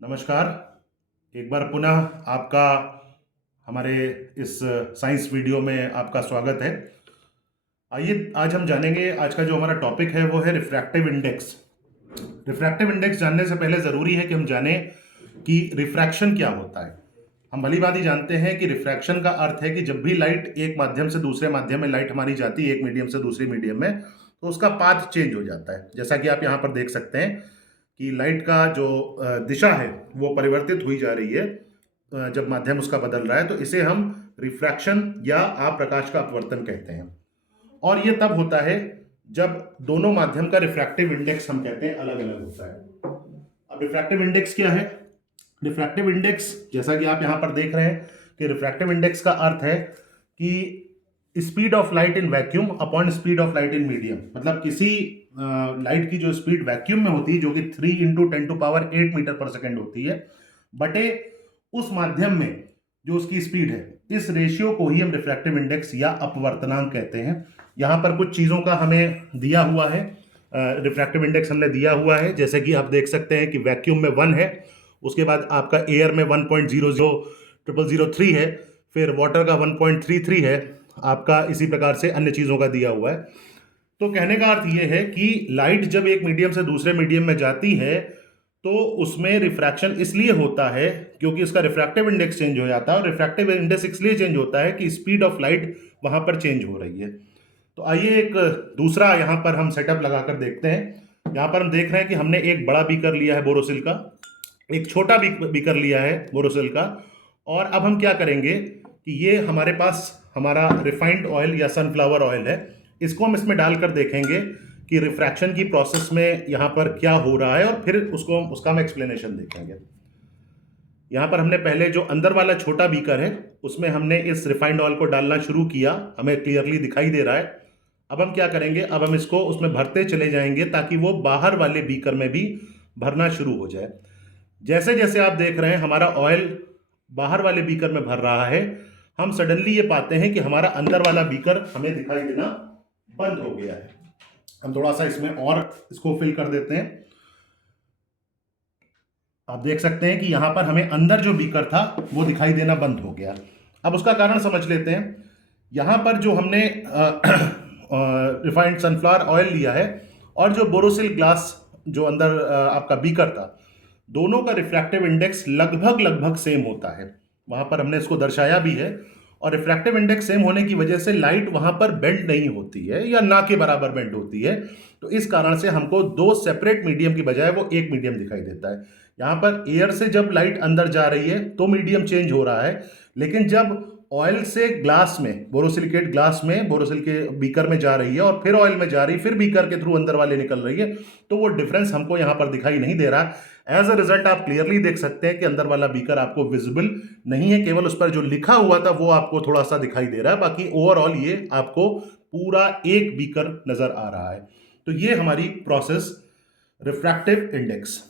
नमस्कार। एक बार पुनः आपका हमारे इस साइंस वीडियो में आपका स्वागत है। आइए आज हम जानेंगे, आज का जो हमारा टॉपिक है वो है रिफ्रैक्टिव इंडेक्स। रिफ्रैक्टिव इंडेक्स जानने से पहले ज़रूरी है कि हम जानें कि रिफ्रैक्शन क्या होता है। हम भली भांति जानते हैं कि रिफ्रैक्शन का अर्थ है कि जब भी लाइट एक माध्यम से दूसरे माध्यम में लाइट हमारी जाती है, एक मीडियम से दूसरे मीडियम में, तो उसका पाथ चेंज हो जाता है। जैसा कि आप यहाँ पर देख सकते हैं कि लाइट का जो दिशा है वो परिवर्तित हुई जा रही है जब माध्यम उसका बदल रहा है, तो इसे हम रिफ्रैक्शन या आप्रकाश का अपवर्तन कहते हैं। और ये तब होता है जब दोनों माध्यम का रिफ्रैक्टिव इंडेक्स हम कहते हैं अलग अलग होता है। अब रिफ्रैक्टिव इंडेक्स क्या है? रिफ्रैक्टिव इंडेक्स, जैसा कि आप यहाँ पर देख रहे हैं कि रिफ्रैक्टिव इंडेक्स का अर्थ है कि speed of light in vacuum upon speed of light in medium. मतलब किसी लाइट की जो स्पीड वैक्यूम में होती है, जो कि 3 × 10⁸ मीटर पर सेकेंड होती है, बटे उस माध्यम में जो उसकी स्पीड है, इस रेशियो को ही हम रिफ्रैक्टिव इंडेक्स या अपवर्तनांक कहते हैं। यहाँ पर कुछ चीज़ों का हमें दिया हुआ है, रिफ्रैक्टिव इंडेक्स हमने दिया हुआ है। जैसे कि आप देख सकते हैं कि वैक्यूम में 1 है, उसके बाद आपका एयर में 1.000003 है, फिर वाटर का 1.33 है, आपका इसी प्रकार से अन्य चीज़ों का दिया हुआ है। तो कहने का अर्थ ये है कि लाइट जब एक मीडियम से दूसरे मीडियम में जाती है तो उसमें रिफ्रैक्शन इसलिए होता है क्योंकि उसका रिफ्रैक्टिव इंडेक्स चेंज हो जाता है, और रिफ्रैक्टिव इंडेक्स इसलिए चेंज होता है कि स्पीड ऑफ लाइट वहाँ पर चेंज हो रही है। तो आइए एक दूसरा यहाँ पर हम सेटअप लगाकर देखते हैं। यहाँ पर हम देख रहे हैं कि हमने एक बड़ा बीकर लिया है बोरोसिल का, एक छोटा बीकर लिया है बोरोसिल का, और अब हम क्या करेंगे कि ये हमारे पास हमारा रिफाइंड ऑयल या सनफ्लावर ऑयल है, इसको हम इसमें डालकर देखेंगे कि रिफ्रैक्शन की प्रोसेस में यहाँ पर क्या हो रहा है, और फिर उसका हम एक्सप्लेनेशन देखेंगे। यहाँ पर हमने पहले जो अंदर वाला छोटा बीकर है उसमें हमने इस रिफाइंड ऑयल को डालना शुरू किया, हमें क्लियरली दिखाई दे रहा है। अब हम क्या करेंगे, अब हम इसको उसमें भरते चले जाएंगे ताकि वो बाहर वाले बीकर में भी भरना शुरू हो जाए। जैसे जैसे आप देख रहे हैं हमारा ऑयल बाहर वाले बीकर में भर रहा है, हम सडनली ये पाते हैं कि हमारा अंदर वाला बीकर हमें दिखाई देना बंद हो गया है। हम थोड़ा सा इसमें और इसको फिल कर देते हैं। आप देख सकते हैं कि यहां पर हमें अंदर जो बीकर था वो दिखाई देना बंद हो गया। अब उसका कारण समझ लेते हैं। यहां पर जो हमने रिफाइंड सनफ्लावर ऑयल लिया है और जो बोरोसिल ग्लास जो अंदर आपका बीकर था, दोनों का रिफ्रैक्टिव इंडेक्स लगभग लगभग सेम होता है। वहां पर हमने इसको दर्शाया भी है, और रिफ्रैक्टिव इंडेक्स सेम होने की वजह से लाइट वहां पर बेंड नहीं होती है या ना के बराबर बेंड होती है। तो इस कारण से हमको दो सेपरेट मीडियम की बजाय वो एक मीडियम दिखाई देता है। यहाँ पर एयर से जब लाइट अंदर जा रही है तो मीडियम चेंज हो रहा है, लेकिन जब ऑयल से ग्लास में, बोरोसिलिकेट ग्लास में, बोरोसिल के बीकर में जा रही है और फिर ऑयल में जा रही, फिर बीकर के थ्रू अंदर वाले निकल रही है, तो वो डिफरेंस हमको यहाँ पर दिखाई नहीं दे रहा। एज अ रिजल्ट आप क्लियरली देख सकते हैं कि अंदर वाला बीकर आपको विजिबल नहीं है, केवल उस पर जो लिखा हुआ था वो आपको थोड़ा सा दिखाई दे रहा है, बाकी ओवरऑल ये आपको पूरा एक बीकर नजर आ रहा है। तो ये हमारी प्रोसेस रिफ्रैक्टिव इंडेक्स।